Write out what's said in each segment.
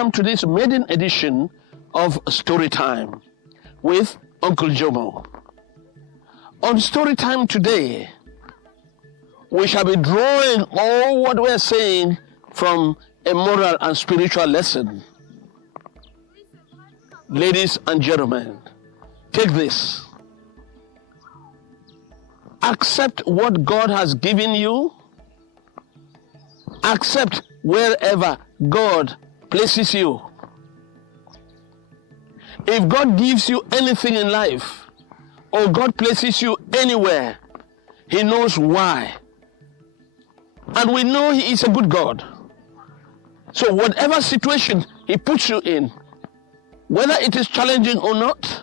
welcome to this maiden edition of Story Time with Uncle Jomo. On Story Time today, we shall be drawing all what we're saying from a moral and spiritual lesson. Ladies and gentlemen, take this. Accept what God has given you. Accept wherever God places you. If God gives you anything in life, or God places you anywhere, He knows why. And we know He is a good God. So whatever situation He puts you in, whether it is challenging or not,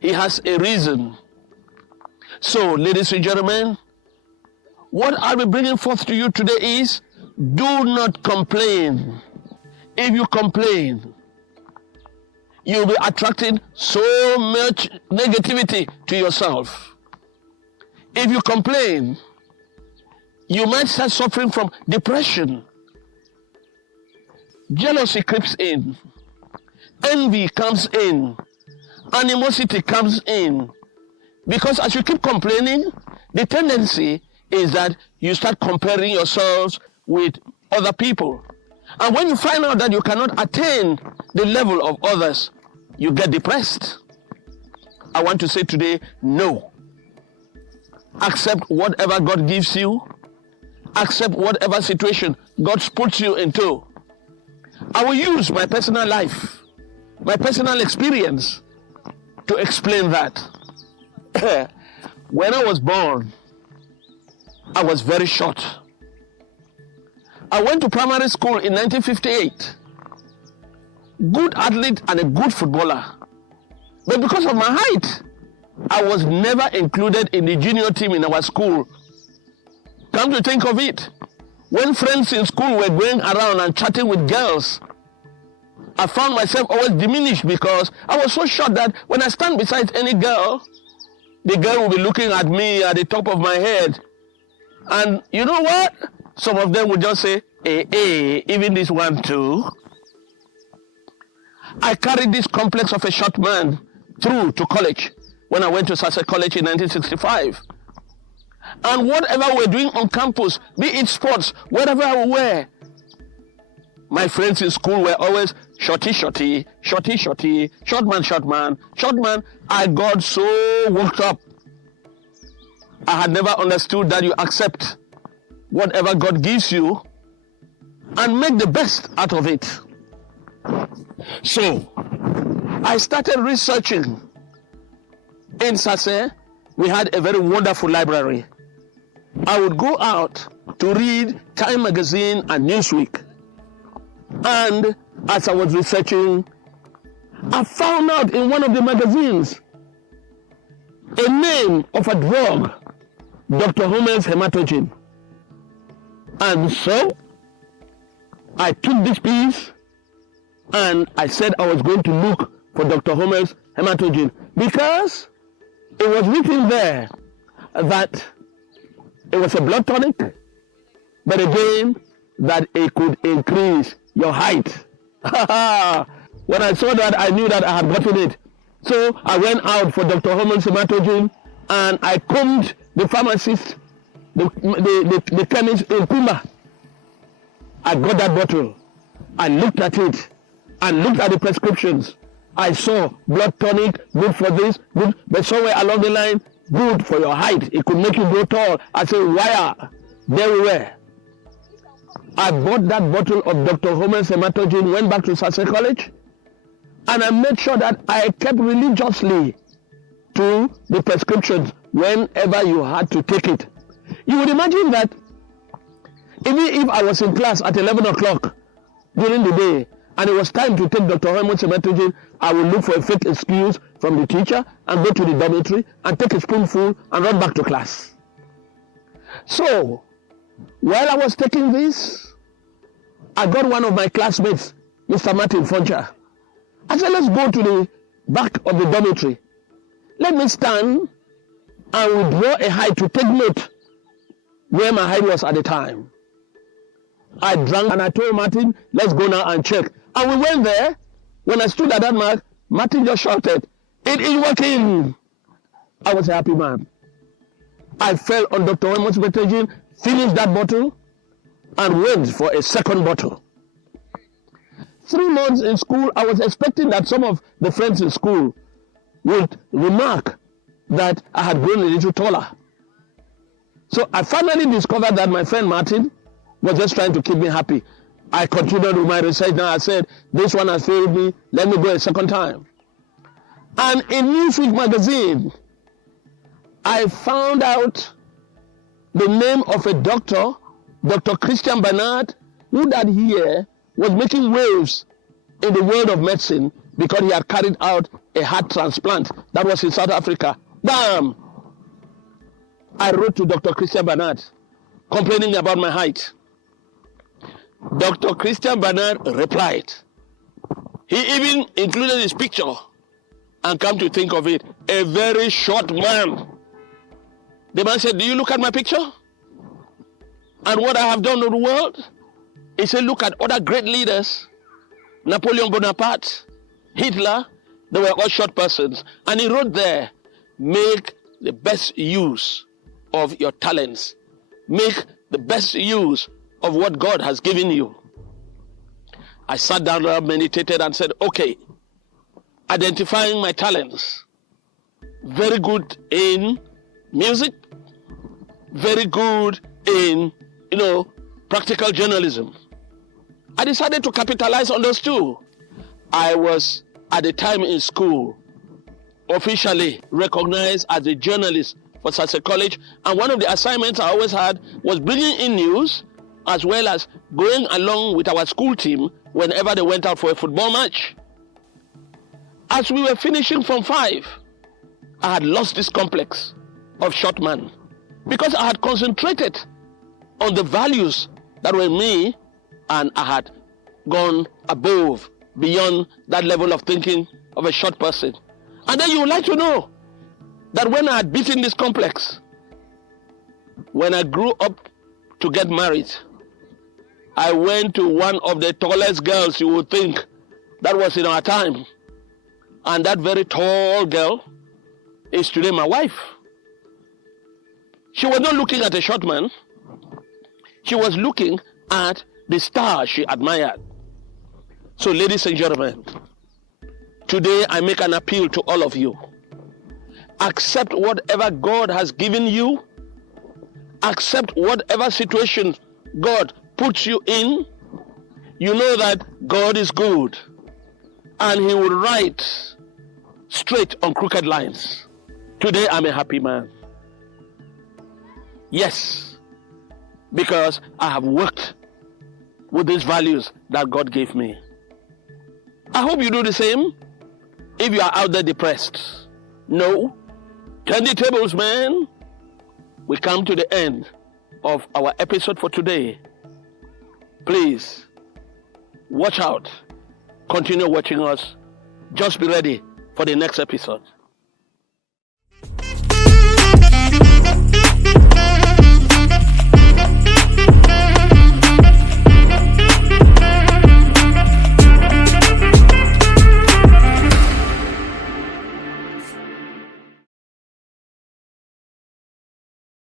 He has a reason. So, ladies and gentlemen, what I'll be bringing forth to you today is, do not complain. If you complain, you'll be attracting so much negativity to yourself. If you complain, you might start suffering from depression. Jealousy creeps in. Envy comes in. Animosity comes in. Because as you keep complaining, the tendency is that you start comparing yourselves with other people. And when you find out that you cannot attain the level of others, you get depressed. I want to say today, no. Accept whatever God gives you. Accept whatever situation God puts you into. I will use my personal life, my personal experience to explain that. When I was born, I was very short. I went to primary school in 1958. Good athlete and a good footballer. But because of my height, I was never included in the junior team in our school. Come to think of it, when friends in school were going around and chatting with girls, I found myself always diminished because I was so short that when I stand beside any girl, the girl will be looking at me at the top of my head. And you know what? Some of them would just say, hey, even this one too. I carried this complex of a short man through to college when I went to Sussex College in 1965. And whatever we're doing on campus, be it sports, whatever I wear, my friends in school were always shorty, shorty, shorty, shorty, short man, short man, short man. I got so worked up. I had never understood that you accept whatever God gives you and make the best out of it. So, I started researching. In Sase, we had a very wonderful library. I would go out to read Time magazine and Newsweek. And as I was researching, I found out in one of the magazines a name of a drug, Dr. Homer's hematogen. And so, I took this piece and I said I was going to look for Dr. Homer's hematogen because it was written there that it was a blood tonic, but again, that it could increase your height. When I saw that, I knew that I had gotten it. So I went out for Dr. Homer's hematogen and I combed the pharmacist, the chemist in Puma. I got that bottle. I looked at it and looked at the prescriptions. I saw blood tonic, good for this, good, but somewhere along the line, good for your height. It could make you grow tall. I said, wire. There we were. I bought that bottle of Dr. Homer's hematogen, went back to Sussex College, and I made sure that I kept religiously to the prescriptions whenever you had to take it. You would imagine that even if I was in class at 11 o'clock during the day, and it was time to take Dr. Homer's hematogen, I would look for a fake excuse from the teacher and go to the dormitory and take a spoonful and run back to class. So, while I was taking this, I got one of my classmates, Mr. Martin Funcher. I said, let's go to the back of the dormitory. Let me stand and withdraw a height to take note where my height was at the time. I drank and I told Martin, let's go now and check. And we went there. When I stood at that mark, Martin just shouted, "It is working!" I was a happy man. I fell on Dr. Amos Betejin, finished that bottle, and went for a second bottle. 3 months in school, I was expecting that some of the friends in school would remark that I had grown a little taller. So I finally discovered that my friend Martin was just trying to keep me happy. I continued with my research. Now I said, this one has failed me. Let me go a second time. And in Newsweek magazine, I found out the name of a doctor, Dr. Christian Bernard, who that year was making waves in the world of medicine because he had carried out a heart transplant. That was in South Africa. Bam! I wrote to Dr. Christian Bernard complaining about my height. Dr. Christian Bernard replied. He even included his picture, and come to think of it, a very short man. The man said, "Do you look at my picture and what I have done to the world?" He said, "Look at other great leaders, Napoleon Bonaparte, Hitler, they were all short persons." And he wrote there, "Make the best use of your talents. Make the best use of what God has given you." I sat down and meditated and said, okay, identifying my talents. Very good in music, very good in, practical journalism. I decided to capitalize on those two. I was, at the time in school, officially recognized as a journalist for Sase College, and one of the assignments I always had was bringing in news as well as going along with our school team whenever they went out for a football match. As we were finishing Form 5, I had lost this complex of short man because I had concentrated on the values that were in me, and I had gone above, beyond that level of thinking of a short person. And then you would like to know that when I had beaten this complex, when I grew up to get married, I went to one of the tallest girls you would think that was in our time. And that very tall girl is today my wife. She was not looking at a short man. She was looking at the star she admired. So, ladies and gentlemen, today I make an appeal to all of you. Accept whatever God has given you. Accept whatever situation God puts you in. You know that God is good, and He will write straight on crooked lines. Today I'm a happy man. Yes, because I have worked with these values that God gave me. I hope you do the same. If you are out there depressed, no. Turn the tables, man. We come to the end of our episode for today. Please, watch out. Continue watching us. Just be ready for the next episode.